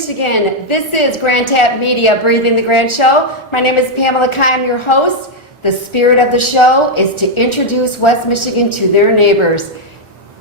Michigan. This is Grand Tap Media, Breathing the Grand Show. My name is Pamela Keim, your host. The spirit of the show is to introduce West Michigan to their neighbors.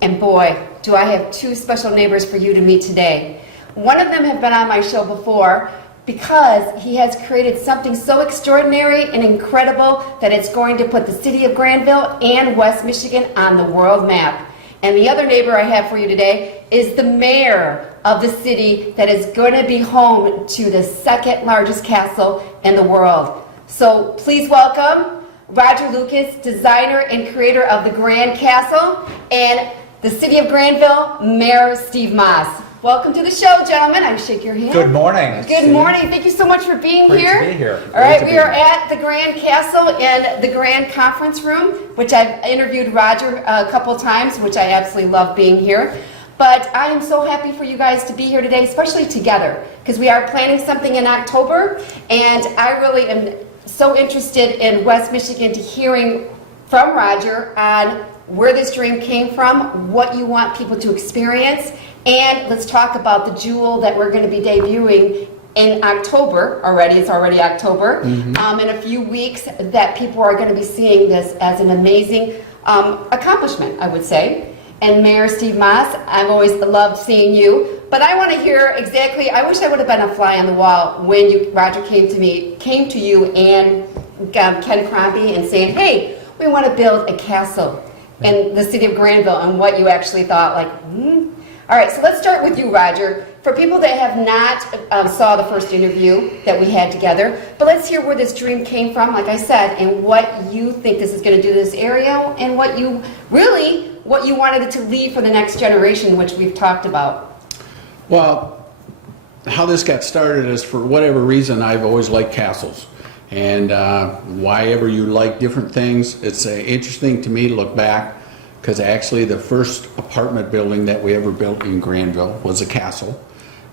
And boy, do I have two special neighbors for you to meet today. One of them have been on my show before because he has created something so extraordinary and incredible that it's going to put the city of Grandville and West Michigan on the world map. And the other neighbor I have for you today is the mayor of the city that is going to be home to the second largest castle in the world. So please welcome Roger Lucas, designer and creator of the Grand Castle, and the city of Grandville, Mayor Steve Maas. Welcome to the show, gentlemen. I shake your hand. Good morning. Good morning. Thank you so much for being Great here. to be here. All right, we are at the Grand Castle in the Grand Conference Room, which I've interviewed Roger a couple times, which I absolutely love being here. But I am so happy for you guys to be here today, especially together, because we are planning something in October, and I really am so interested in West Michigan to hearing from Roger on where this dream came from, what you want people to experience, and let's talk about the jewel that we're going to be debuting in October already. It's already October. In a few weeks that people are going to be seeing this as an amazing accomplishment, I would say. And Mayor Steve Maas, I've always loved seeing you. But I want to hear exactly, I wish I would have been a fly on the wall when Roger came to you and Ken Crombie and saying, hey, we want to build a castle in the city of Grandville, and what you actually thought, like, All right, so let's start with you, Roger. For people that have not saw the first interview that we had together, but let's hear where this dream came from, like I said, and what you think this is going to do to this area, and what you wanted it to leave for the next generation, which we've talked about. Well, how this got started is, for whatever reason, I've always liked castles. And why ever you like different things, it's interesting to me to look back, because actually the first apartment building that we ever built in Grandville was a castle.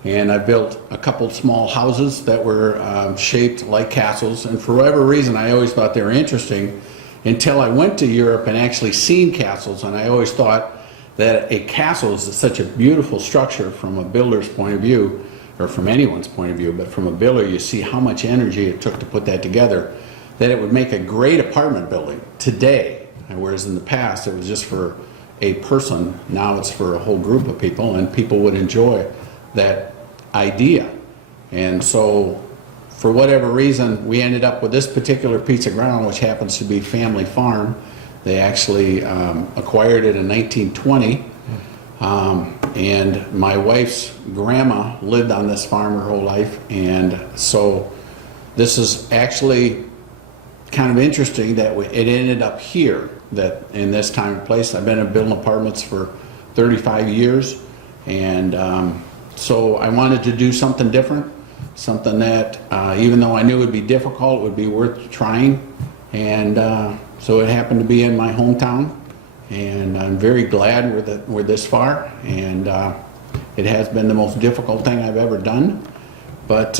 And I built a couple small houses that were shaped like castles, and for whatever reason I always thought they were interesting until I went to Europe and actually seen castles, and I always thought that a castle is such a beautiful structure from a builder's point of view, or from anyone's point of view, but from a builder you see how much energy it took to put that together, that it would make a great apartment building today. Whereas in the past it was just for a person, now it's for a whole group of people, and people would enjoy that idea. And so for whatever reason we ended up with this particular piece of ground, which happens to be family farm. They actually acquired it in 1920. And my wife's grandma lived on this farm her whole life, and so this is actually kind of interesting that it ended up here, that in this time and place. I've been building apartments for 35 years, and so I wanted to do something different, something that even though I knew it would be difficult, it would be worth trying. And so it happened to be in my hometown, and I'm very glad we're this far, and it has been the most difficult thing I've ever done, but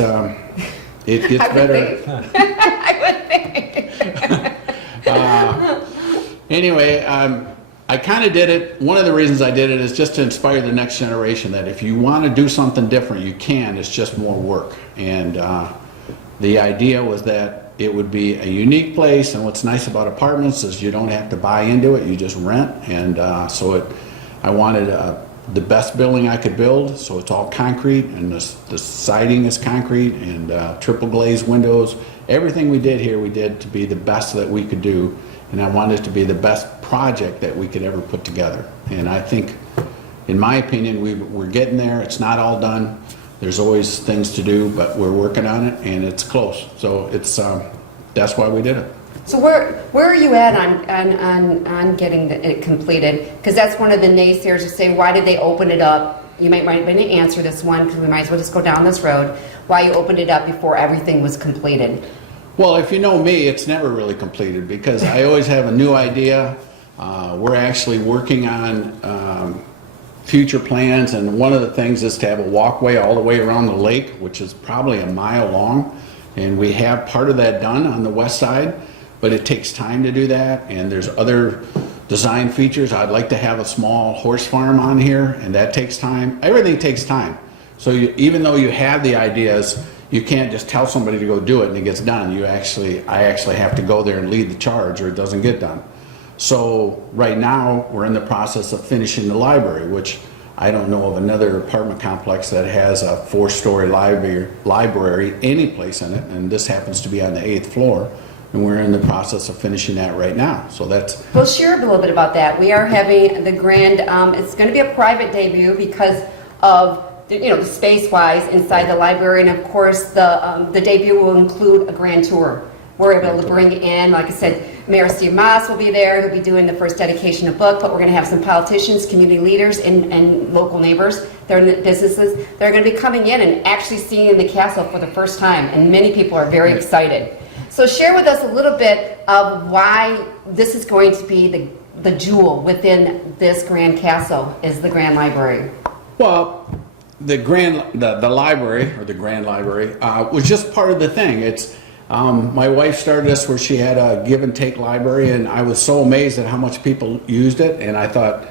it gets better. I would think. Anyway, I kind of did it. One of the reasons I did it is just to inspire the next generation that if you want to do something different, you can. It's just more work. And the idea was that it would be a unique place, and what's nice about apartments is you don't have to buy into it, you just rent. And I wanted the best building I could build, so it's all concrete, and the siding is concrete, and triple glazed windows. Everything we did here, we did to be the best that we could do, and I wanted it to be the best project that we could ever put together. And I think, in my opinion, we're getting there. It's not all done. There's always things to do, but we're working on it, and it's close. So it's that's why we did it. So where are you at on getting it completed? Because that's one of the naysayers who say, why did they open it up? You might answer this one, because we might as well just go down this road. Why you opened it up before everything was completed? Well, if you know me, it's never really completed, because I always have a new idea. We're actually working on future plans, and one of the things is to have a walkway all the way around the lake, which is probably a mile long, and we have part of that done on the west side, but it takes time to do that, and there's other design features. I'd like to have a small horse farm on here, and that takes time. Everything takes time. So even though you have the ideas, you can't just tell somebody to go do it and it gets done. I actually have to go there and lead the charge or it doesn't get done. So right now, we're in the process of finishing the library, which I don't know of another apartment complex that has a 4-story library any place in it, and this happens to be on the 8th floor, and we're in the process of finishing that right now. So that's... Well, share a little bit about that. We are having the grand, it's going to be a private debut because of the space-wise inside the library, and of course the debut will include a grand tour. We're able to bring in, like I said, Mayor Steve Maas will be there. He'll be doing the first dedication of book, but we're going to have some politicians, community leaders, and local neighbors. They're in the businesses. They're going to be coming in and actually seeing the castle for the first time, and many people are very excited. So share with us a little bit of why this is going to be the jewel within this grand castle is the Grand Library. Well, the library, or the Grand Library, was just part of the thing. It's my wife started this where she had a give and take library, and I was so amazed at how much people used it. And I thought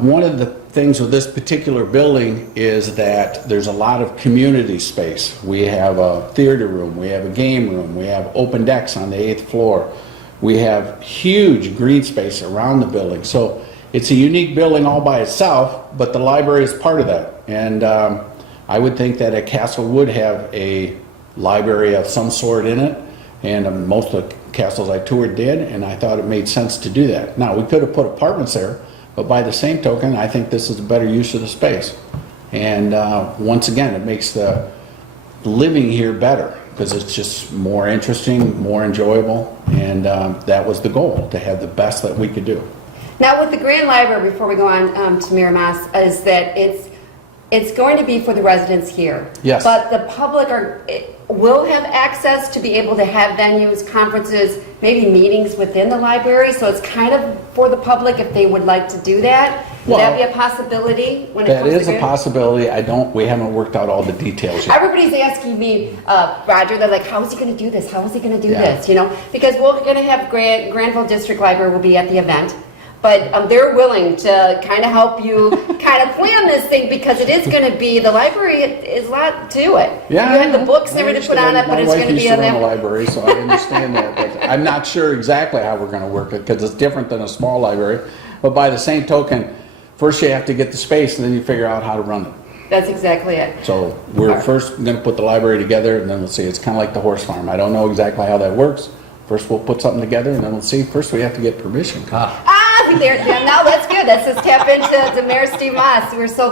one of the things with this particular building is that there's a lot of community space. We have a theater room, we have a game room, we have open decks on the 8th floor. We have huge green space around the building. So it's a unique building all by itself, but the library is part of that. And I would think that a castle would have a library of some sort in it, and most of the castles I toured did, and I thought it made sense to do that. Now, we could have put apartments there, but by the same token, I think this is a better use of the space. And once again, it makes the living here better, because it's just more interesting, more enjoyable, and that was the goal, to have the best that we could do. Now, with the Grand Library, before we go on to Mayor Maas, is that it's going to be for the residents here. Yes. But the public will have access to be able to have venues, conferences, maybe meetings within the library. So it's kind of for the public if they would like to do that. Would that be a possibility when it comes to That is a possibility. We haven't worked out all the details yet. Everybody's asking me, Roger, they're like, how is he going to do this? How is he going to do this? Because we're going to have Grandville District Library will be at the event. But they're willing to kind of help you kind of plan this thing, because it is going to be, the library is a lot to it. Yeah, you have the books and everything to put on it, but it's going to be in the library, so I understand that. But I'm not sure exactly how we're going to work it, because it's different than a small library. But by the same token, first you have to get the space, and then you figure out how to run it. That's exactly it. So we're first going to put the library together, and then we'll see. It's kind of like the horse farm. I don't know exactly how that works. First we'll put something together, and then we'll see. First we have to get permission. Now that's good. Let's just tap into Mayor Steve Maas.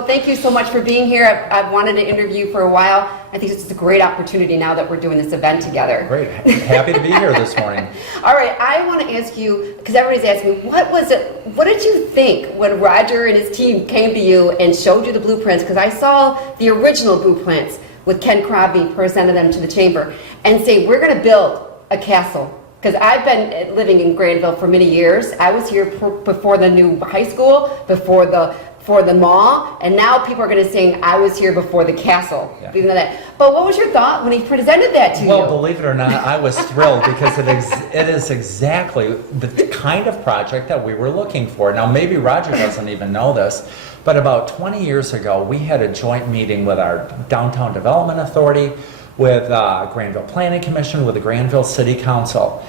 Thank you so much for being here. I've wanted to interview for a while. I think it's a great opportunity now that we're doing this event together. Great. Happy to be here this morning. All right, I want to ask you, because everybody's asking me, what did you think when Roger and his team came to you and showed you the blueprints? Because I saw the original blueprints with Ken Crosby, presented them to the chamber, and say, we're going to build a castle. Because I've been living in Grandville for many years. I was here before the new high school, before the mall, and now people are going to say I was here before the castle. Yeah. You know that. But what was your thought when he presented that to you? Well, believe it or not, I was thrilled, because it is exactly the kind of project that we were looking for. Now, maybe Roger doesn't even know this, but about 20 years ago, we had a joint meeting with our Downtown Development Authority, with Grandville Planning Commission, with the Grandville City Council.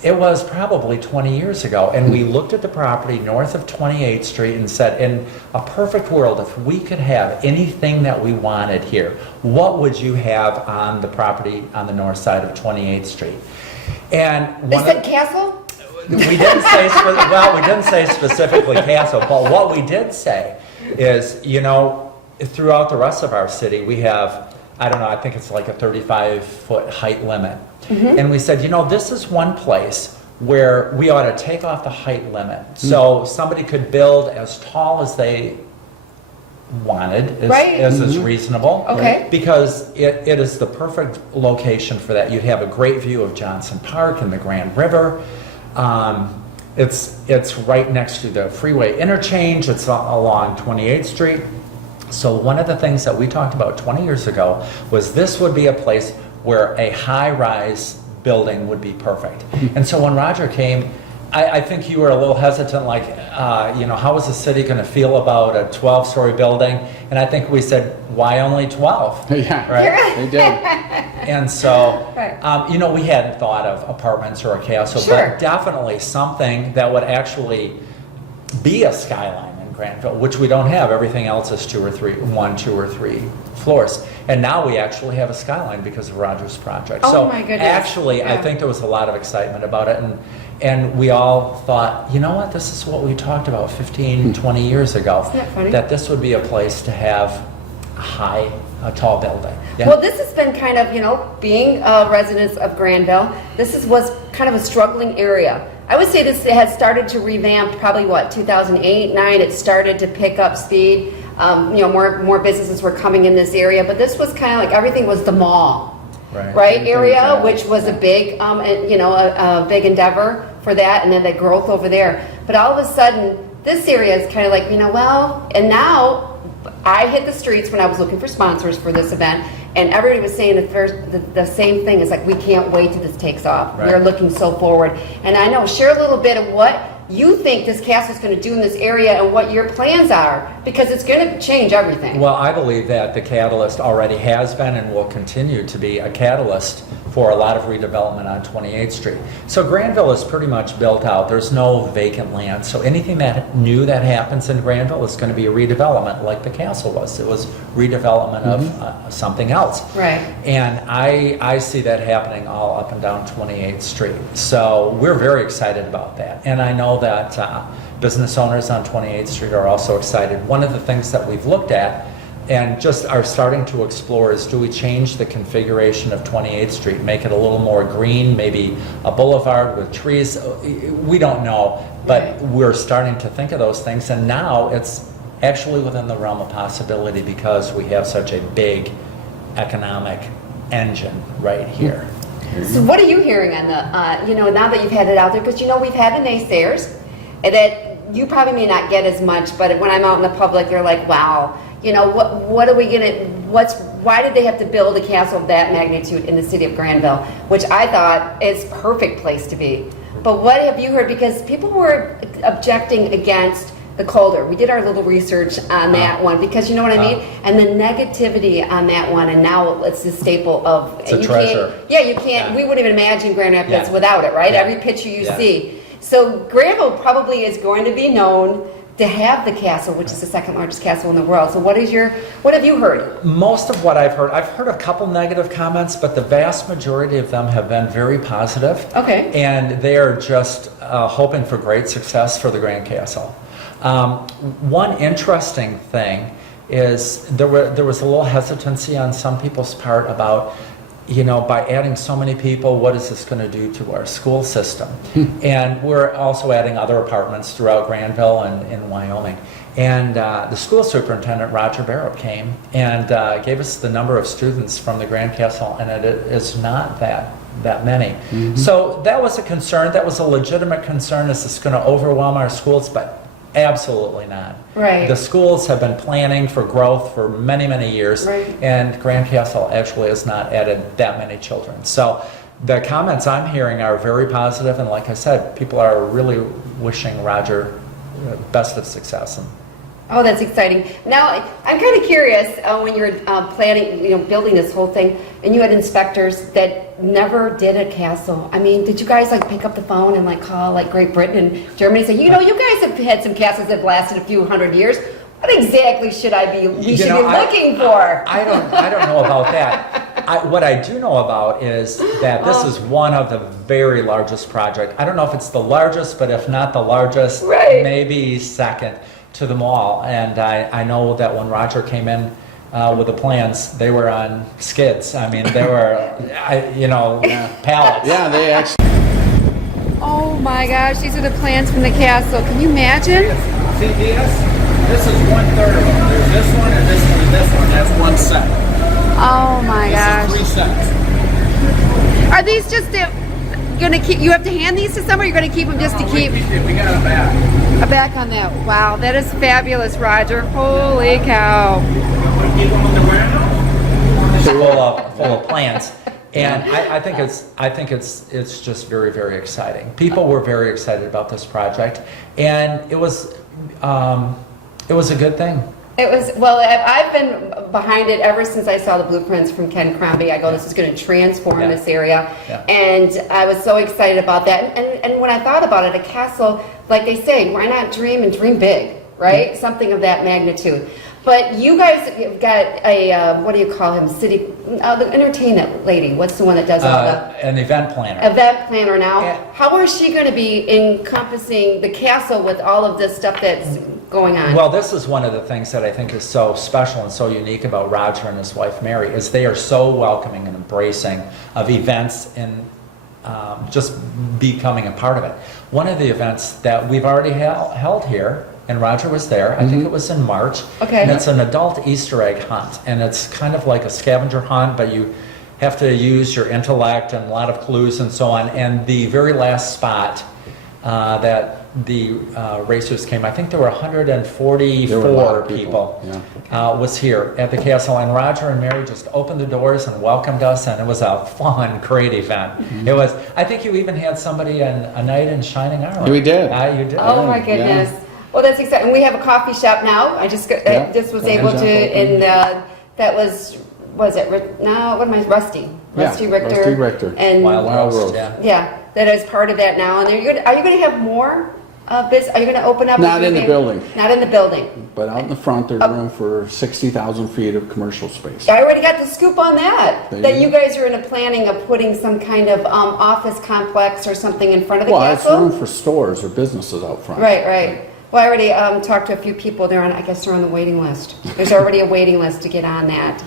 It was probably 20 years ago, and we looked at the property north of 28th Street and said, in a perfect world, if we could have anything that we wanted here, what would you have on the property on the north side of 28th Street? And they said castle? We didn't say, we didn't say specifically castle, but what we did say is, throughout the rest of our city, we have, I don't know, I think it's like a 35-foot height limit. Mm-hmm. And we said, this is one place where we ought to take off the height limit. So somebody could build as tall as they wanted, as is reasonable. Okay. Because it is the perfect location for that. You'd have a great view of Johnson Park and the Grand River. It's right next to the freeway interchange. It's along 28th Street. So one of the things that we talked about 20 years ago was this would be a place where a high-rise building would be perfect. And so when Roger came, I think you were a little hesitant, like, how is the city going to feel about a 12-story building? And I think we said, why only 12? Yeah, Right? they did. And so, Right. we hadn't thought of apartments or a castle, Sure. but definitely something that would actually be a skyline in Grandville, which we don't have. Everything else is 2 or 3 floors. And now we actually have a skyline because of Roger's project. Oh, So my goodness. actually, I Yeah. think there was a lot of excitement about it. And we all thought, you know what, this is what we talked about 15, 20 years ago. Isn't that funny? That this would be a place to have a tall building. Yeah. Well, this has been kind of, being residents of Grandville, was kind of a struggling area. I would say this has started to revamp probably, 2008, 9, it started to pick up speed. More businesses were coming in this area, but this was kind of like everything was the mall. Right, area, which was a big, a big endeavor for that, and then the growth over there. But all of a sudden, this area is kind of like, and now I hit the streets when I was looking for sponsors for this event, and everybody was saying the same thing. It's like, we can't wait till this takes off. Right. We're looking so forward. And I know, share a little bit of what you think this castle is going to do in this area and what your plans are, because it's going to change everything. Well, I believe that the catalyst already has been and will continue to be a catalyst for a lot of redevelopment on 28th Street. So Grandville is pretty much built out. There's no vacant land. So anything that new that happens in Grandville is going to be a redevelopment like the castle was. It was redevelopment of something else. Right. And I see that happening all up and down 28th Street. So we're very excited about that. And I know that business owners on 28th Street are also excited. One of the things that we've looked at and just are starting to explore is, do we change the configuration of 28th Street, make it a little more green, maybe a boulevard with trees? We don't know, but we're starting to think of those things, and now it's actually within the realm of possibility because we have such a big economic engine right here. So what are you hearing on the, now that you've had it out there? Because, we've had the naysayers that you probably may not get as much, but when I'm out in the public, they're like, wow, what are we why did they have to build a castle of that magnitude in the city of Grandville, which I thought is perfect place to be. But what have you heard? Because people were objecting against the Calder. We did our little research on that one, because you know what I mean? And the negativity on that one, and now it's the staple of... It's a treasure. You can't, we wouldn't even imagine Grand Rapids without it, right? Yeah. Every picture you see. So Grandville probably is going to be known to have the castle, which is the second largest castle in the world. So what have you heard? Most of what I've heard a couple negative comments, but the vast majority of them have been very positive. Okay. And they are just hoping for great success for the Grand Castle. One interesting thing is there was a little hesitancy on some people's part about, by adding so many people, what is this going to do to our school system? And we're also adding other apartments throughout Grandville and in Wyoming. And the school superintendent, Roger Barrett, came and gave us the number of students from the Grand Castle, and it is not that many. So that was a concern. That was a legitimate concern. Is this going to overwhelm our schools? But absolutely not. Right. The schools have been planning for growth for many, many years, and Grand Castle actually has not added that many children. So the comments I'm hearing are very positive, and like I said, people are really wishing Roger best of success. Oh, that's exciting. Now, I'm kind of curious, when you were planning, building this whole thing, and you had inspectors that never did a castle. I mean, did you guys pick up the phone and call Great Britain and Germany and say, you guys have had some castles that have lasted a few hundred years. What exactly should we should be looking for? I don't know about that. What I do know about is that this is one of the very largest projects. I don't know if it's the largest, but if not the largest, maybe second to them all. And I know that when Roger came in with the plans, they were on skids. I mean, they were, pallets. Yeah, they actually... Oh my gosh, these are the plans from the castle. Can you imagine? See this is 1/3 of them. There's this one and this one and this one. That's one set. Oh my gosh. This is 3 sets. Are these just gonna keep? You have to hand these to someone. Or you're gonna keep them just to keep. We got a back. A back on that. Wow, that is fabulous, Roger. Holy cow. Keep them on the ground. Full of plans. And I think it's just very, very exciting. People were very excited about this project, and it was a good thing. It was, well, I've been behind it ever since I saw the blueprints from Ken Crombie. I go, this is going to transform Yeah. this area. Yeah. And I was so excited about that. And when I thought about it, a castle, like they say, why not dream and dream big, right? Something of that magnitude. But you guys have got a, what do you call him, the entertainment lady. What's the one that does all the... An event planner. Event planner now. Yeah. How is she going to be encompassing the castle with all of this stuff that's going on? Well, this is one of the things that I think is so special and so unique about Roger and his wife Mary, is they are so welcoming and embracing of events and just becoming a part of it. One of the events that we've already held here, and Roger was there, I think it was in March. Okay. And it's an adult Easter egg hunt, and it's kind of like a scavenger hunt, but you have to use your intellect and a lot of clues and so on. And the very last spot that the racers came, I think there were 144 There were a lot of people, yeah. was here at the castle. And Roger and Mary just opened the doors and welcomed us, and it was a fun, great event. It was, I think you even had somebody in a knight in shining armor. We did. You did. Oh my goodness. Well, that's exciting. We have a coffee shop now. I just Yeah. just was Yeah. able to, Open. and that was it? No, what am I? Rusty Richter. Rusty Richter. And Wild Wild Roast, Roast. yeah. that is part of that now. And are you going to have more of this? Are you going to open up? Not in the building. Not in the building. But out in the front, there's room for 60,000 feet of commercial space. I already got the scoop on that. There That you you guys are in a planning of putting some kind of office complex or something in front of the Well, it's castle. room for stores or businesses out front. Right. Well, I already talked to a few people. I guess they're on the waiting list. There's already a waiting list to get on that.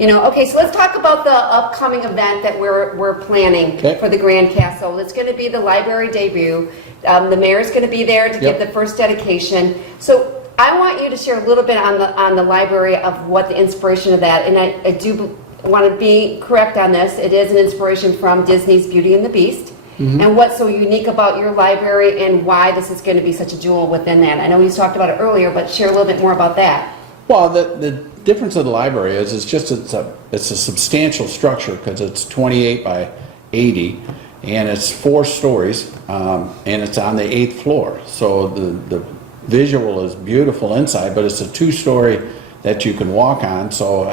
Okay, so let's talk about the upcoming event that we're planning Okay. for the Grand Castle. It's going to be the library debut. The mayor's going to be there to give Yep. the first dedication. So I want you to share a little bit on the library of what the inspiration of that. And I do want to be correct on this. It is an inspiration from Disney's Beauty and the Beast. And what's so unique about your library and why this is going to be such a jewel within that. I know we talked about it earlier, but share a little bit more about that. Well, the difference of the library is it's a substantial structure because it's 28 by 80 and it's 4 stories and it's on the 8th floor. So the visual is beautiful inside, but it's a 2-story that you can walk on. So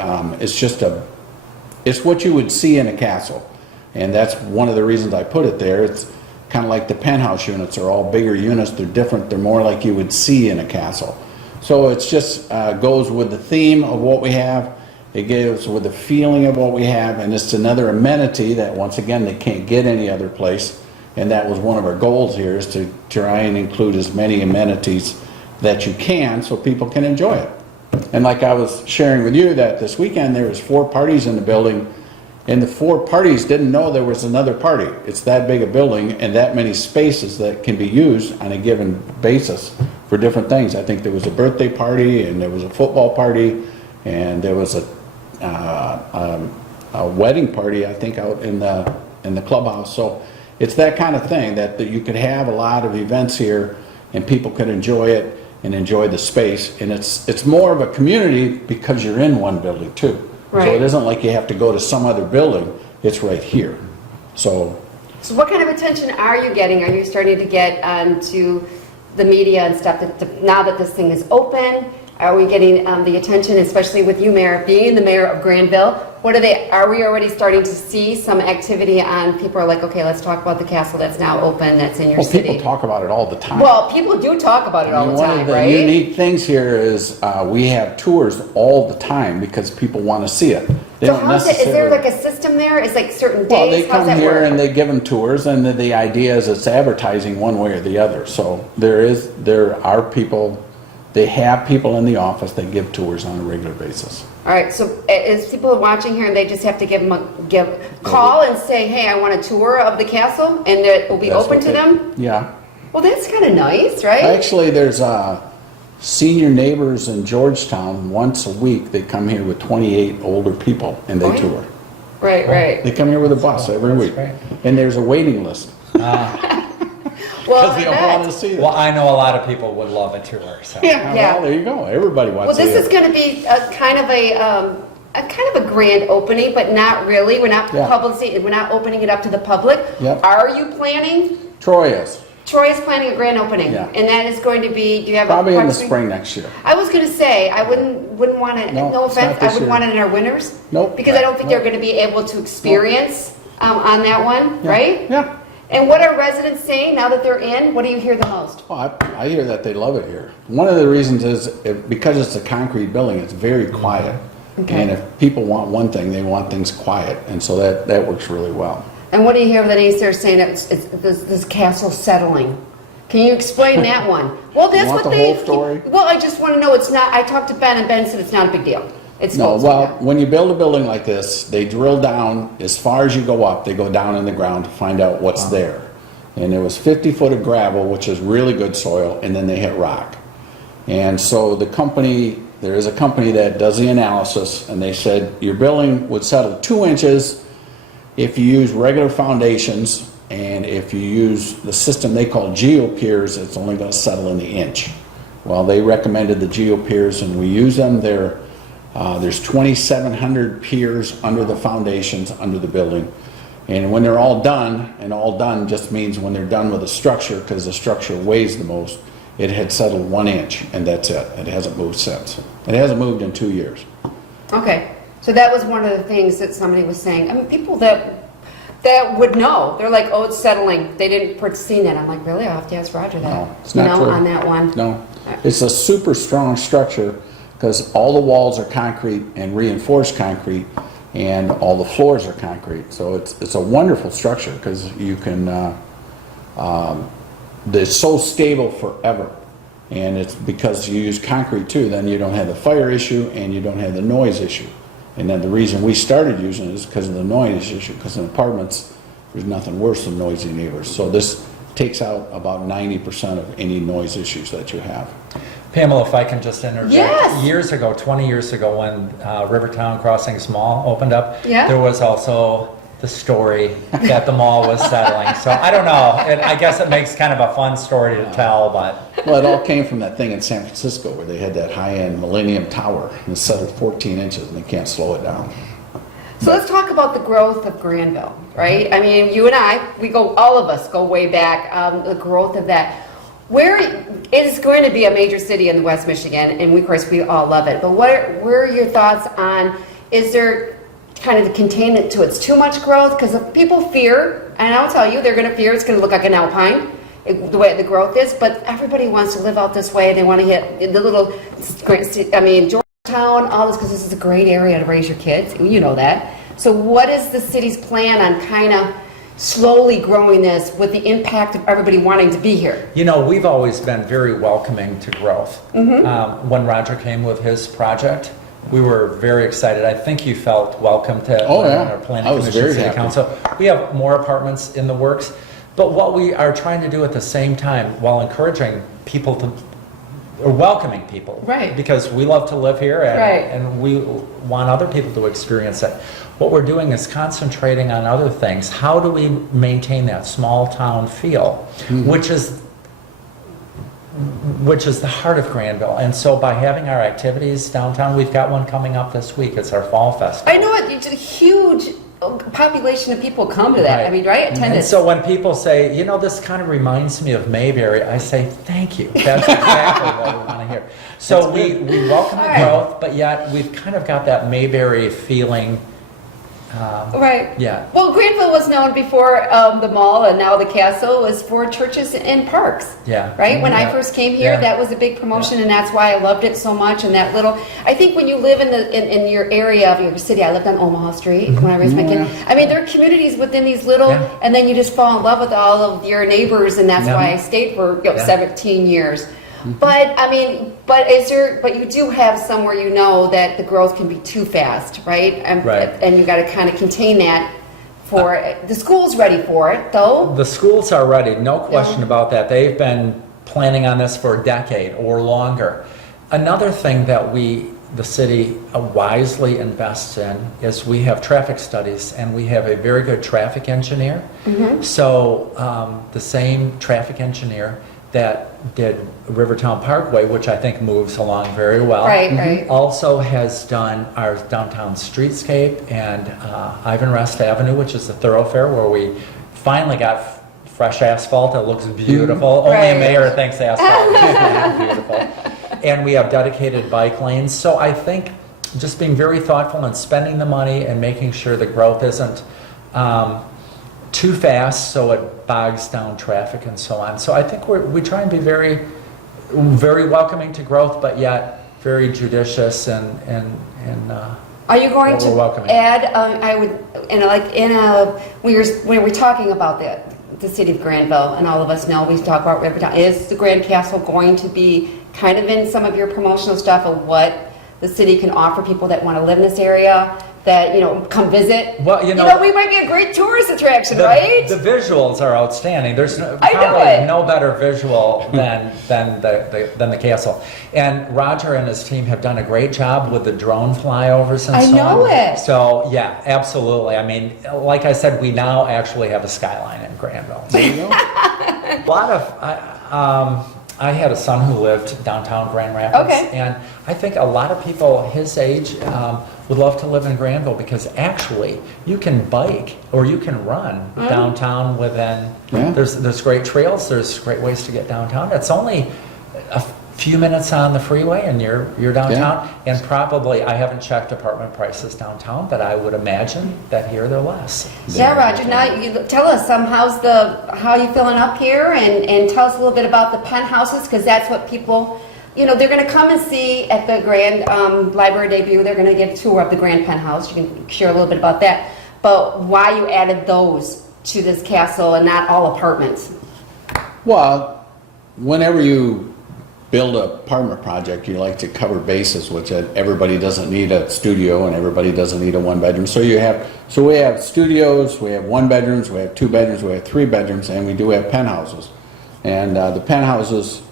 it's what you would see in a castle. And that's one of the reasons I put it there. It's kind of like the penthouse units are all bigger units. They're different. They're more like you would see in a castle. So it's just goes with the theme of what we have. It goes with the feeling of what we have. And it's another amenity that, once again, they can't get any other place. And that was one of our goals here, is to try and include as many amenities that you can so people can enjoy it. And like I was sharing with you, that this weekend there was 4 parties in the building. And the 4 parties didn't know there was another party. It's that big a building and that many spaces that can be used on a given basis for different things. I think there was a birthday party, and there was a football party, and there was a wedding party, I think, out in the clubhouse. So it's that kind of thing that you could have a lot of events here, and people could enjoy it and enjoy the space. And it's more of a community because you're in one building too. Right. So it isn't like you have to go to some other building, it's right here. So what kind of attention are you getting? Are you starting to get to the media and stuff now that this thing is open? Are we getting the attention, especially with you, Mayor, being the mayor of Grandville? Are we already starting to see some activity on, people are like, okay, let's talk about the castle that's now open, that's in your city? people talk about it all the time. Well, people do talk about it all the One time, of the right? unique things here is we have tours all the time because people want to see it. They So don't is there necessarily- like a system there? Is like certain days? Well, they How's come that here work? and they give them tours, and the idea is it's advertising one way or the other. So there are people, they have people in the office that give tours on a regular basis. All right, so is people watching here and they just have to call and say, hey, I want a tour of the castle, and it will be That's open what to them? Yeah. Well, that's kind of nice, right? Actually, there's senior neighbors in Georgetown. Once a week, they come here with 28 older people, and they Oh, yeah. tour. Right. They come here with a bus every week. great. And there's a waiting list. Well, Because they all I want to bet. see it. Well, I know a lot of people would love a tour. So. Yeah, Yeah. well, there you go. Everybody Well, wants to see this is it. going to be a kind of a a kind of a grand opening, but not really. We're not Yeah. we're not opening it up to the public. Yep. Are you planning? Troy is, Troy is planning a grand opening, Yeah. and that is going to be. Do you have probably a in the approximate- spring next year. I was going to say I wouldn't want it. No, No it's offense, not I this wouldn't year. want it in our winters. Nope. Because I don't think Nope. they're going to be able to experience on that one, Yeah. right? Yeah. And what are residents saying now that they're in? What do you hear the most? Well, I hear that they love it here. One of the reasons is because it's a concrete building, it's very quiet. Okay. And if people want one thing, they want things quiet, and so that works really well. And what do you hear the naysayers saying that it's this castle settling? Can you explain that one? Well, that's Want what the they. whole story? Well, I just want to know. It's not. I talked to Ben, and Ben said it's not a big deal. It's No, supposed to well, be. when you build a building like this, they drill down, as far as you go up, they go down in the ground to find out what's there. And there was 50 foot of gravel, which is really good soil, and then they hit rock. And so there is a company that does the analysis, and they said your building would settle 2 inches if you use regular foundations, and if you use the system they call geopiers, it's only going to settle in the inch. Well, they recommended the geopiers, and we use them. There's 2,700 piers under the foundations, under the building. And when they're all done, and all done just means when they're done with the structure, because the structure weighs the most, it had settled 1 inch, and that's it. It hasn't moved since. It hasn't moved in 2 years. Okay, so that was one of the things that somebody was saying. I mean, people that would know. They're like, oh, it's settling. They didn't see that. I'm like, really? I'll have to ask Roger that. No, it's not true. On that one. No, it's a super strong structure because all the walls are concrete and reinforced concrete, and all the floors are concrete. So it's a wonderful structure because you can. It's so stable forever, and it's because you use concrete too. Then you don't have the fire issue and you don't have the noise issue. And then the reason we started using it is because of the noise issue. Because in apartments, there's nothing worse than noisy neighbors. So this takes out about 90% of any noise issues that you have. Pamela, if I can just interject. Yes. Years ago, 20 years ago, when Rivertown Crossings Mall opened up, Yeah. there was also the story that the mall was settling. So I don't know. I guess it makes kind of a fun story to tell, but. Well, it all came from that thing in San Francisco where they had that high-end Millennium Tower and it settled 14 inches and they can't slow it down. So let's talk about the growth of Grandville, right? I mean, you and I, all of us go way back, the growth of that. Where it is going to be a major city in West Michigan, and of course we all love it, but what are your thoughts on, is there kind of to contain it to its too much growth? Because people fear, and I'll tell you, they're going to fear it's going to look like an alpine, the way the growth is, but everybody wants to live out this way. They want to hit the little, Georgetown, all this, because this is a great area to raise your kids. You know that. So what is the city's plan on kind of slowly growing this with the impact of everybody wanting to be here? You know, we've always been very welcoming to growth. Mm-hmm. When Roger came with his project, we were very excited. I think you felt welcome to Oh, yeah. our planning I was commission, very city happy. council. We have more apartments in the works, but what we are trying to do at the same time, while encouraging people to, or welcoming people, Right. because we love to live here and, Right. and we want other people to experience it. What we're doing is concentrating on other things. How do we maintain that small town feel, which is the heart of Grandville? And so by having our activities downtown, we've got one coming up this week. It's our Fall Festival. I know it's a huge population of people come to that. Right. I mean, right? And Attendance. so when people say, you know, this kind of reminds me of Mayberry, I say, thank you. That's exactly what we want to hear. So we welcome the All right. growth, but yet we've kind of got that Mayberry feeling. Right. Yeah. Well, Grandville was known before the mall and now the castle was for churches and parks. Yeah. Right? When I Yeah. first came here, Yeah. that was a big promotion, and that's why I loved it so much. And that little, I think when you live in your area of your city, I lived on Omaha Street when I raised my kid. I mean, there are communities within these little, Yeah. and then you just fall in love with all of your neighbors, and that's Yeah. why I stayed for Yeah. 17 years. But I mean, but you do have somewhere you know that the growth can be too fast, right? Right. And you got to kind of contain that. The school's ready for it, though. The schools are ready, no question about that. They've been planning on this for a decade or longer. Another thing that the city wisely invests in is we have traffic studies, and we have a very good traffic engineer. So the same traffic engineer that did Rivertown Parkway, which I think moves along very well. Right, right. Also has done our downtown streetscape and Ivan Rest Avenue, which is a thoroughfare where we finally got fresh asphalt. It looks beautiful. Only Right. a mayor thinks asphalt is beautiful. And we have dedicated bike lanes. So I think just being very thoughtful and spending the money and making sure the growth isn't too fast so it bogs down traffic and so on. So I think we try and be very, very welcoming to growth, but yet very judicious and Are you going Well, we're to welcoming. add, I would, when we're talking about the city of Granville, and all of us know, we talk about Rivertown, is the Grand Castle going to be kind of in some of your promotional stuff of what the city can offer people that want to live in this area, that, come visit? Well, we might be a great tourist attraction, the, right? the visuals are outstanding. There's I know probably it. no better visual than the castle. And Roger and his team have done a great job with the drone flyovers and I so know on. it. So yeah, absolutely. I mean, like I said, we now actually have a skyline in Grandville. There you go. A lot of, I had a son who lived downtown Grand Rapids. Okay. And I think a lot of people his age would love to live in Granville because actually you can bike or you can run downtown within, Yeah. there's great trails, there's great ways to get downtown. It's only a few minutes on the freeway and you're downtown. And probably, I haven't checked apartment prices downtown, but I would imagine that here they're less. Yeah, Roger, now you tell us how you feeling up here, and tell us a little bit about the penthouses, because that's what people, they're going to come and see at the Grand Library debut. They're going to get a tour of the Grand Penthouse. You can share a little bit about that, but why you added those to this castle and not all apartments? Well, whenever you build an apartment project, you like to cover bases, which everybody doesn't need a studio and everybody doesn't need a one bedroom. So we have studios, we have one bedrooms, we have two bedrooms, we have three bedrooms, and we do have penthouses. And the penthouses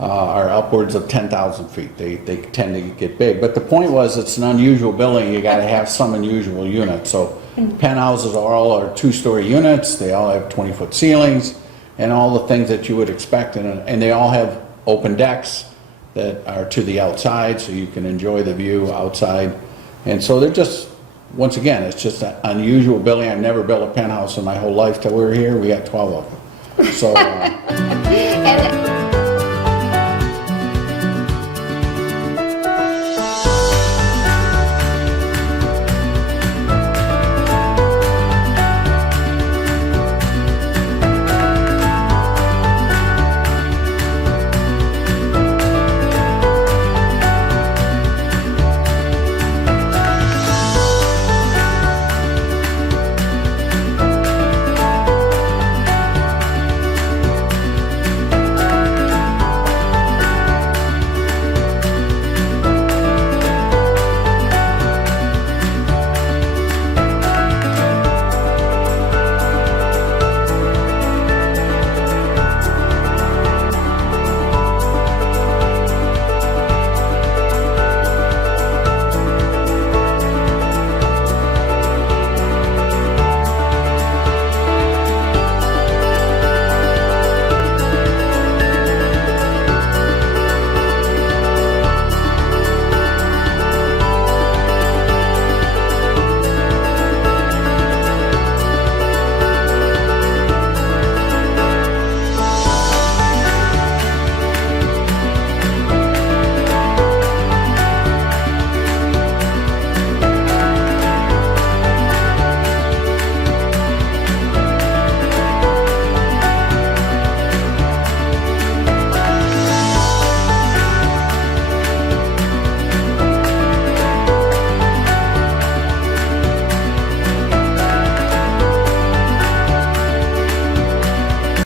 are upwards of 10,000 feet. They tend to get big. But the point was, it's an unusual building. You got to have some unusual units. So penthouses are two-story units. They all have 20-foot ceilings and all the things that you would expect. And they all have open decks that are to the outside, so you can enjoy the view outside. And so they're just, once again, it's just an unusual building. I've never built a penthouse in my whole life till we were here. We got 12 of them. So. And